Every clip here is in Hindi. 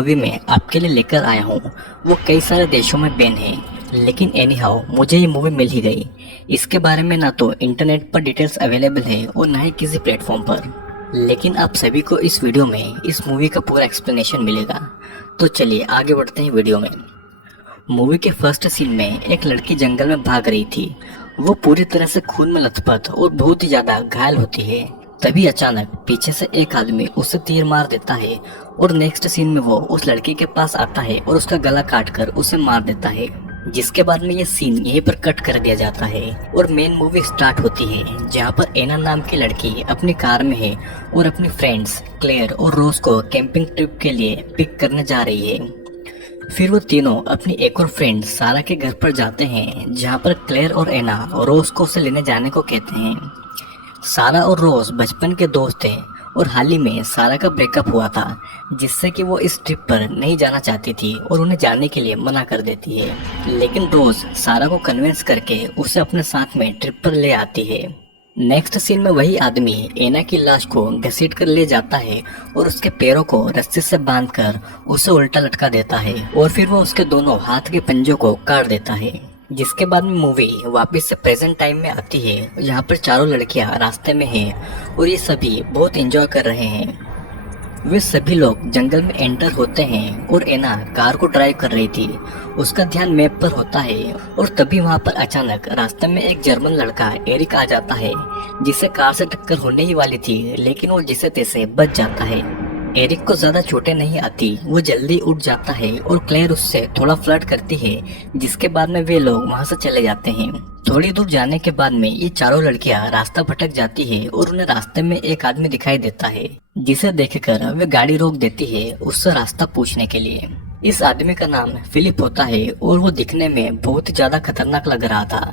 मूवी में आपके लिए लेकर आया हूँ वो कई सारे देशों में बैन है, लेकिन एनी हाउ मुझे ये मूवी मिल ही गई। इसके बारे में ना तो इंटरनेट पर डिटेल्स अवेलेबल है और ना ही किसी प्लेटफॉर्म पर, लेकिन आप सभी को इस वीडियो में इस मूवी का पूरा एक्सप्लेनेशन मिलेगा। तो चलिए आगे बढ़ते हैं वीडियो में। मूवी के फर्स्ट सीन में एक लड़की जंगल में भाग रही थी। वो पूरी तरह से खून में लथपथ और बहुत ही ज्यादा घायल होती है। तभी अचानक पीछे से एक आदमी उसे तीर मार देता है और नेक्स्ट सीन में वो उस लड़की के पास आता है और उसका गला काटकर उसे मार देता है। जिसके बाद में ये सीन यहीं पर कट कर दिया जाता है और मेन मूवी स्टार्ट होती है, जहाँ पर एना नाम की लड़की अपनी कार में है और अपनी फ्रेंड्स क्लेयर और रोज को कैंपिंग ट्रिप के लिए पिक करने जा रही है। फिर वो तीनों अपनी एक और फ्रेंड सारा के घर पर जाते हैं, जहाँ पर क्लेयर और एना रोज को उसे लेने जाने को कहते हैं। सारा और रोज बचपन के दोस्त थे और हाल ही में सारा का ब्रेकअप हुआ था, जिससे कि वो इस ट्रिप पर नहीं जाना चाहती थी और उन्हें जाने के लिए मना कर देती है। लेकिन रोज सारा को कन्विंस करके उसे अपने साथ में ट्रिप पर ले आती है। नेक्स्ट सीन में वही आदमी एना की लाश को घसीट कर ले जाता है और उसके पैरों को रस्सी से बांधकर उसे उल्टा लटका देता है और फिर वो उसके दोनों हाथ के पंजों को काट देता है। जिसके बाद में मूवी वापस से प्रेजेंट टाइम में आती है, यहाँ पर चारों लड़कियां रास्ते में हैं और ये सभी बहुत एंजॉय कर रहे हैं। वे सभी लोग जंगल में एंटर होते हैं और एना कार को ड्राइव कर रही थी। उसका ध्यान मैप पर होता है और तभी वहाँ पर अचानक रास्ते में एक जर्मन लड़का एरिक आ जाता है, जिसे कार से टक्कर होने ही वाली थी, लेकिन वो जिसे तैसे बच जाता है। एरिक को ज्यादा चोटें नहीं आती, वो जल्दी उठ जाता है और क्लेयर उससे थोड़ा फ्लर्ट करती है, जिसके बाद में वे लोग वहाँ से चले जाते हैं। थोड़ी दूर जाने के बाद में ये चारों लड़कियां रास्ता भटक जाती है और उन्हें रास्ते में एक आदमी दिखाई देता है, जिसे देखकर वे गाड़ी रोक देती है उससे रास्ता पूछने के लिए। इस आदमी का नाम फिलिप होता है और वो दिखने में बहुत ही ज्यादा खतरनाक लग रहा था।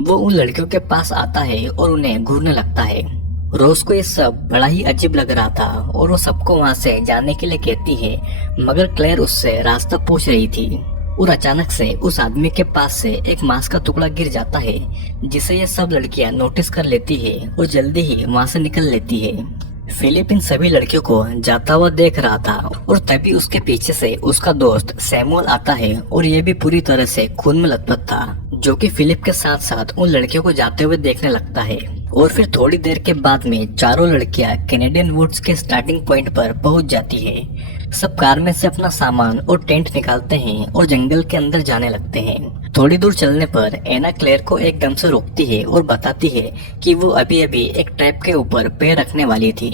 वो उन लड़कियों के पास आता है और उन्हें घूरने लगता है। रोज को ये सब बड़ा ही अजीब लग रहा था और वो सबको वहाँ से जाने के लिए कहती है, मगर क्लेयर उससे रास्ता पूछ रही थी और अचानक से उस आदमी के पास से एक मांस का टुकड़ा गिर जाता है, जिसे ये सब लड़कियां नोटिस कर लेती है और जल्दी ही वहाँ से निकल लेती है। फिलिप इन सभी लड़कियों को जाता हुआ देख रहा था और तभी उसके पीछे से उसका दोस्त सैमुअल आता है और ये भी पूरी तरह से खून में लथपथ था, जो कि फिलिप के साथ साथ उन लड़कियों को जाते हुए देखने लगता है। और फिर थोड़ी देर के बाद में चारों लड़कियां कैनेडियन वुड्स के स्टार्टिंग पॉइंट पर पहुंच जाती है। सब कार में से अपना सामान और टेंट निकालते हैं और जंगल के अंदर जाने लगते हैं। थोड़ी दूर चलने पर एना क्लेयर को एकदम से रोकती है और बताती है कि वो अभी अभी एक ट्रैप के ऊपर पैर रखने वाली थी।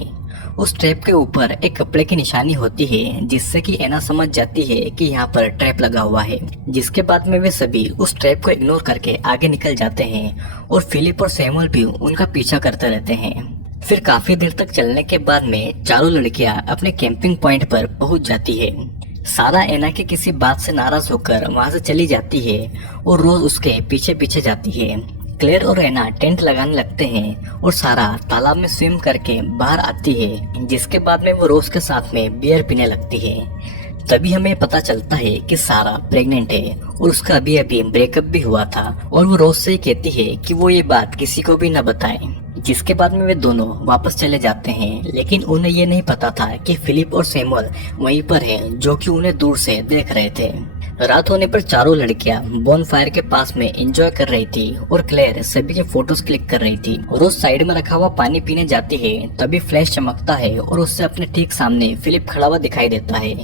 उस ट्रैप के ऊपर एक कपड़े की निशानी होती है, जिससे कि एना समझ जाती है कि यहाँ पर ट्रैप लगा हुआ है। जिसके बाद में वे सभी उस ट्रैप को इग्नोर करके आगे निकल जाते हैं और फिलिप और सैमुअल भी उनका पीछा करते रहते हैं। फिर काफी देर तक चलने के बाद में चारों लड़कियां अपने कैंपिंग पॉइंट पर पहुंच जाती है। सारा एना के किसी बात से नाराज होकर वहाँ से चली जाती है और रोज उसके पीछे पीछे जाती है। क्लेयर और एना टेंट लगाने लगते हैं और सारा तालाब में स्विम करके बाहर आती है, जिसके बाद में वो रोज के साथ में बियर पीने लगती है। तभी हमें पता चलता है कि सारा प्रेग्नेंट है और उसका अभी अभी ब्रेकअप भी हुआ था और वो रोज से ही कहती है कि वो ये बात किसी को भी न बताए। जिसके बाद में वे दोनों वापस चले जाते हैं, लेकिन उन्हें ये नहीं पता था कि फिलिप और सैमुअल वहीं पर हैं, जो कि उन्हें दूर से देख रहे थे। रात होने पर चारों लड़कियां बोनफायर के पास में एंजॉय कर रही थी और क्लेयर सभी के फोटोज क्लिक कर रही थी। रोज साइड में रखा हुआ पानी पीने जाती है, तभी फ्लैश चमकता है और उससे अपने ठीक सामने फिलिप खड़ा हुआ दिखाई देता है।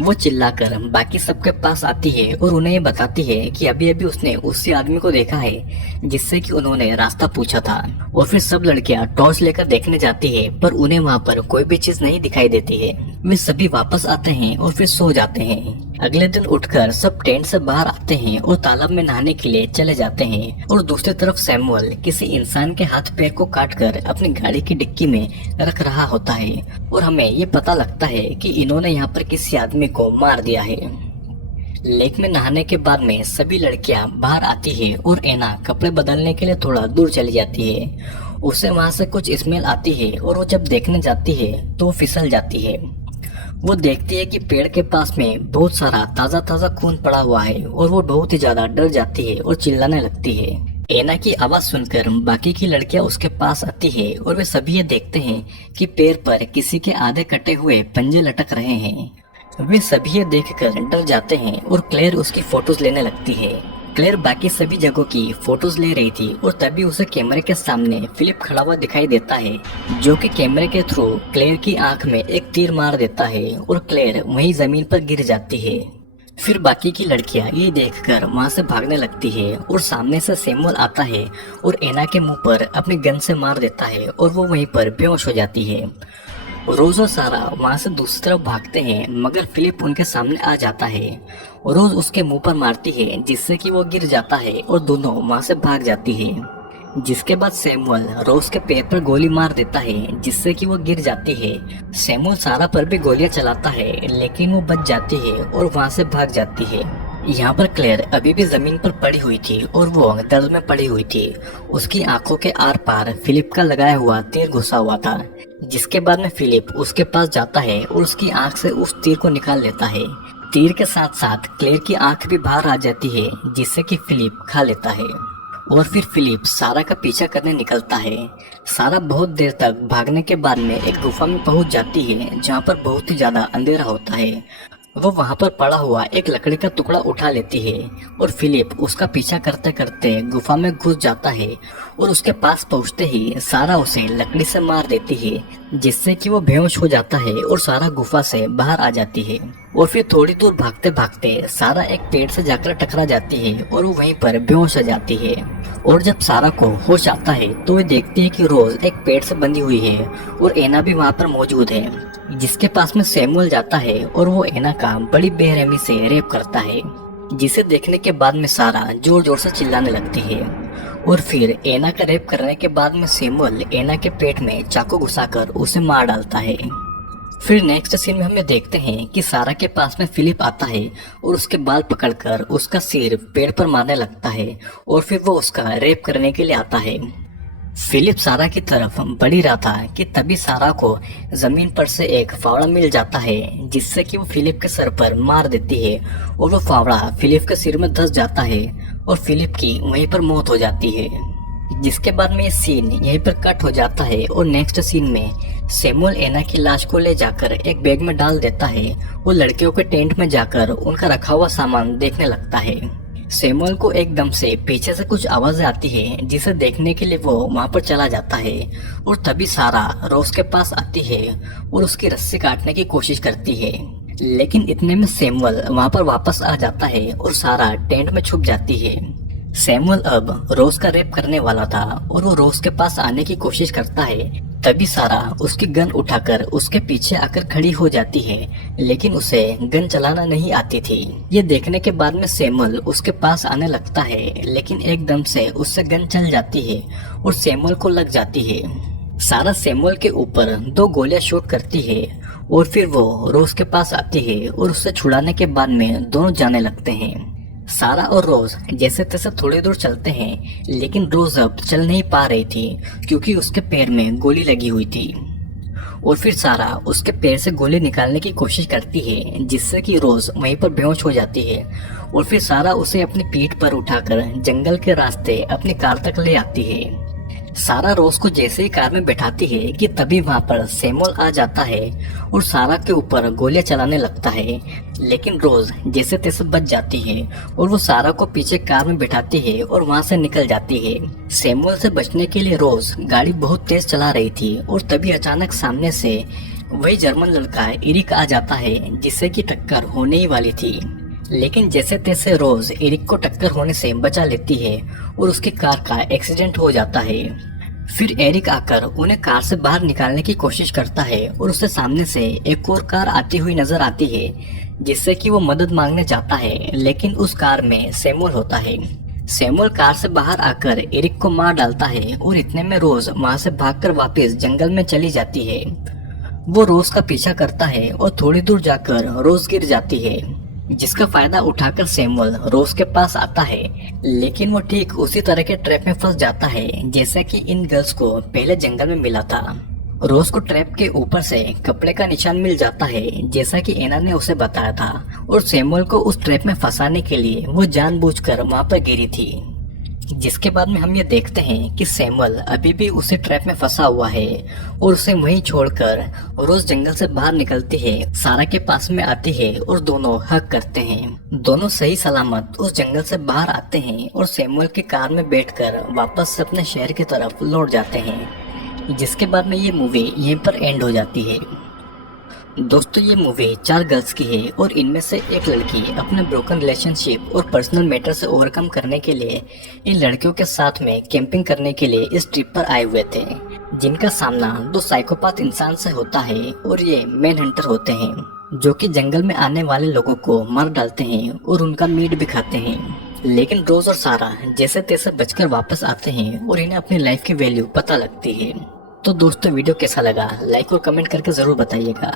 वो चिल्लाकर बाकी सबके पास आती है और उन्हें ये बताती है कि अभी अभी उसने उसी आदमी को देखा है जिससे कि उन्होंने रास्ता पूछा था। और फिर सब लड़कियां टॉर्च लेकर देखने जाती है, पर उन्हें वहाँ पर कोई भी चीज नहीं दिखाई देती है। वे सभी वापस आते हैं और फिर सो जाते हैं। अगले दिन उठकर सब टेंट से बाहर आते हैं और तालाब में नहाने के लिए चले जाते हैं और दूसरी तरफ सैमुअल किसी इंसान के हाथ पैर को काटकर अपनी गाड़ी की डिक्की में रख रहा होता है और हमें ये पता लगता है कि इन्होंने यहाँ पर किसी आदमी को मार दिया है। लेक में नहाने के बाद में सभी लड़कियां बाहर आती है और एना कपड़े बदलने के लिए थोड़ा दूर चली जाती है। उसे वहाँ से कुछ स्मेल आती है और वो जब देखने जाती है तो वो फिसल जाती है। वो देखती है कि पेड़ के पास में बहुत सारा ताजा ताजा खून पड़ा हुआ है और वो बहुत ही ज्यादा डर जाती है और चिल्लाने लगती है। एना की आवाज सुनकर बाकी की लड़कियां उसके पास आती है और वे सभी ये देखते हैं कि पैर पर किसी के आधे कटे हुए पंजे लटक रहे हैं। वे सभी ये देखकर डर जाते हैं और क्लेयर उसकी फोटोज लेने लगती है। क्लेयर बाकी सभी जगहों की फोटोज ले रही थी और तभी उसे कैमरे के सामने फिलिप खड़ा हुआ दिखाई देता है, जो कि कैमरे के थ्रू क्लेयर की आंख में एक तीर मार देता है और क्लेयर वहीं जमीन पर गिर जाती है। फिर बाकी की लड़कियां ये देखकर वहां से भागने लगती है और सामने से सैमुअल आता है और एना के मुंह पर अपनी गन से मार देता है और वो वहीं पर बेहोश हो जाती है। रोज और सारा वहां से दूसरी तरफ भागते हैं, मगर फिलिप उनके सामने आ जाता है। रोज उसके मुंह पर मारती है, जिससे कि वो गिर जाता है और दोनों वहां से भाग जाती है। जिसके बाद सैमुअल रोज के पैर पर गोली मार देता है, जिससे कि वो गिर जाती है। सैमुअल सारा पर भी गोलियां चलाता है, लेकिन वो बच जाती है और वहां से भाग जाती है। यहाँ पर क्लेयर अभी भी जमीन पर पड़ी हुई थी और वो दर्द में पड़ी हुई थी। उसकी आंखों के आर पार फिलिप का लगाया हुआ तीर घुसा हुआ था। जिसके बाद में फिलिप उसके पास जाता है और उसकी आंख से उस तीर को निकाल लेता है। तीर के साथ साथ क्लेयर की आंख भी बाहर आ जाती है, जिससे कि फिलिप खा लेता है। और फिर फिलिप सारा का पीछा करने निकलता है। सारा बहुत देर तक भागने के बाद में एक गुफा में पहुंच जाती है, जहां पर बहुत ही ज्यादा अंधेरा होता है। वो वहां पर पड़ा हुआ एक लकड़ी का टुकड़ा उठा लेती है और फिलिप उसका पीछा करते करते गुफा में घुस जाता है और उसके पास पहुंचते ही सारा उसे लकड़ी से मार देती है, जिससे कि वो बेहोश हो जाता है और सारा गुफा से बाहर आ जाती है। और फिर थोड़ी दूर भागते भागते सारा एक पेड़ से जाकर टकरा जाती है और वो वहीं पर बेहोश हो जाती है। और जब सारा को होश आता है तो वे देखती है कि रोज एक पेड़ से बंधी हुई है और एना भी वहाँ पर मौजूद है, जिसके पास में सैमुअल जाता है और वो एना का बड़ी बेरहमी से रेप करता है। जिसे देखने के बाद में सारा जोर जोर से चिल्लाने लगती है। और फिर एना का रेप करने के बाद में सैमुअल एना के पेट में चाकू घुसाकर उसे मार डालता है। फिर नेक्स्ट सीन में हमें देखते हैं कि सारा के पास में फिलिप आता है और उसके बाल पकड़कर उसका सिर पेड़ पर मारने लगता है और फिर वो उसका रेप करने के लिए आता है। फिलिप सारा की तरफ बढ़ ही रहा था कि तभी सारा को जमीन पर से एक फावड़ा मिल जाता है, जिससे कि वो फिलिप के सर पर मार देती है और वो फावड़ा फिलिप के सिर में धंस जाता है और फिलिप की वहीं पर मौत हो जाती है। जिसके बाद में ये सीन यहीं पर कट हो जाता है और नेक्स्ट सीन में सैमुअल एना की लाश को ले जाकर एक बैग में डाल देता है। वो लड़कियों के टेंट में जाकर उनका रखा हुआ सामान देखने लगता है। सैमुअल को एकदम से पीछे से कुछ आवाजें आती है, जिसे देखने के लिए वो वहाँ पर चला जाता है। और तभी सारा रोज के पास आती है और उसकी रस्सी काटने की कोशिश करती है, लेकिन इतने में सैमुअल वहाँ पर वापस आ जाता है और सारा टेंट में छुप जाती है। सैमुअल अब रोज का रेप करने वाला था और वो रोज के पास आने की कोशिश करता है। तभी सारा उसकी गन उठाकर उसके पीछे आकर खड़ी हो जाती है, लेकिन उसे गन चलाना नहीं आती थी। ये देखने के बाद में सैमुअल उसके पास आने लगता है, लेकिन एकदम से उससे गन चल जाती है और सैमुअल को लग जाती है। सारा सैमुअल के ऊपर 2 गोलियां शूट करती है और फिर वो रोज के पास आती है और उससे छुड़ाने के बाद में दोनों जाने लगते हैं। सारा और रोज जैसे तैसे थोड़ी दूर चलते हैं, लेकिन रोज अब चल नहीं पा रही थी क्योंकि उसके पैर में गोली लगी हुई थी। और फिर सारा उसके पैर से गोली निकालने की कोशिश करती है, जिससे कि रोज वहीं पर बेहोश हो जाती है। और फिर सारा उसे अपनी पीठ पर उठाकर जंगल के रास्ते अपनी कार तक ले आती है। सारा रोज को जैसे ही कार में बैठाती है कि तभी वहाँ पर सैमुअल आ जाता है और सारा के ऊपर गोलियां चलाने लगता है, लेकिन रोज जैसे तैसे बच जाती है और वो सारा को पीछे कार में बैठाती है और वहाँ से निकल जाती है। सैमुअल से बचने के लिए रोज गाड़ी बहुत तेज चला रही थी और तभी अचानक सामने से वही जर्मन लड़का इरिक आ जाता है, जिससे की टक्कर होने ही वाली थी। लेकिन जैसे तैसे रोज एरिक को टक्कर होने से बचा लेती है और उसकी कार का एक्सीडेंट हो जाता है। फिर एरिक आकर उन्हें कार से बाहर निकालने की कोशिश करता है और उससे सामने से एक और कार आती हुई नजर आती है, जिससे कि वो मदद मांगने जाता है, लेकिन उस कार में सैमुअल होता है। सैमुअल कार से बाहर आकर एरिक को मार डालता है और इतने में रोज वहाँ से भागकर वापस जंगल में चली जाती है। वो रोज का पीछा करता है और थोड़ी दूर जाकर रोज गिर जाती है, जिसका फायदा उठाकर सैमुअल रोज के पास आता है, लेकिन वो ठीक उसी तरह के ट्रैप में फंस जाता है जैसा कि इन गर्ल्स को पहले जंगल में मिला था। रोज को ट्रैप के ऊपर से कपड़े का निशान मिल जाता है, जैसा कि एना ने उसे बताया था, और सैमुअल को उस ट्रैप में फंसाने के लिए वो जानबूझकर वहाँ पर गिरी थी। जिसके बाद में हम ये देखते हैं कि सैमुअल अभी भी उसी ट्रैप में फंसा हुआ है और उसे वहीं छोड़कर रोज जंगल से बाहर निकलती है, सारा के पास में आती है और दोनों हक करते हैं। दोनों सही सलामत उस जंगल से बाहर आते हैं और सैमुअल की कार में बैठकर वापस अपने शहर की तरफ लौट जाते हैं। जिसके बाद में ये मूवी यहीं पर एंड हो जाती है। दोस्तों ये मूवी 4 गर्ल्स की है और इनमें से एक लड़की अपने ब्रोकन रिलेशनशिप और पर्सनल मैटर से ओवरकम करने के लिए इन लड़कियों के साथ में कैंपिंग करने के लिए इस ट्रिप पर आए हुए थे, जिनका सामना 2 साइकोपाथ इंसान से होता है और ये मैन हंटर होते हैं जो कि जंगल में आने वाले लोगों को मार डालते हैं और उनका मीट भी खाते हैं। लेकिन रोज और सारा जैसे तैसे बचकर वापस आते हैं और इन्हें अपनी लाइफ की वैल्यू पता लगती है। तो दोस्तों वीडियो कैसा लगा लाइक और कमेंट करके जरूर बताइएगा,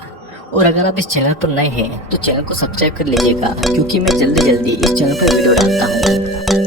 और अगर आप इस चैनल पर नए हैं तो चैनल को सब्सक्राइब कर लीजिएगा, क्योंकि मैं जल्दी इस चैनल पर वीडियो डालता हूँ।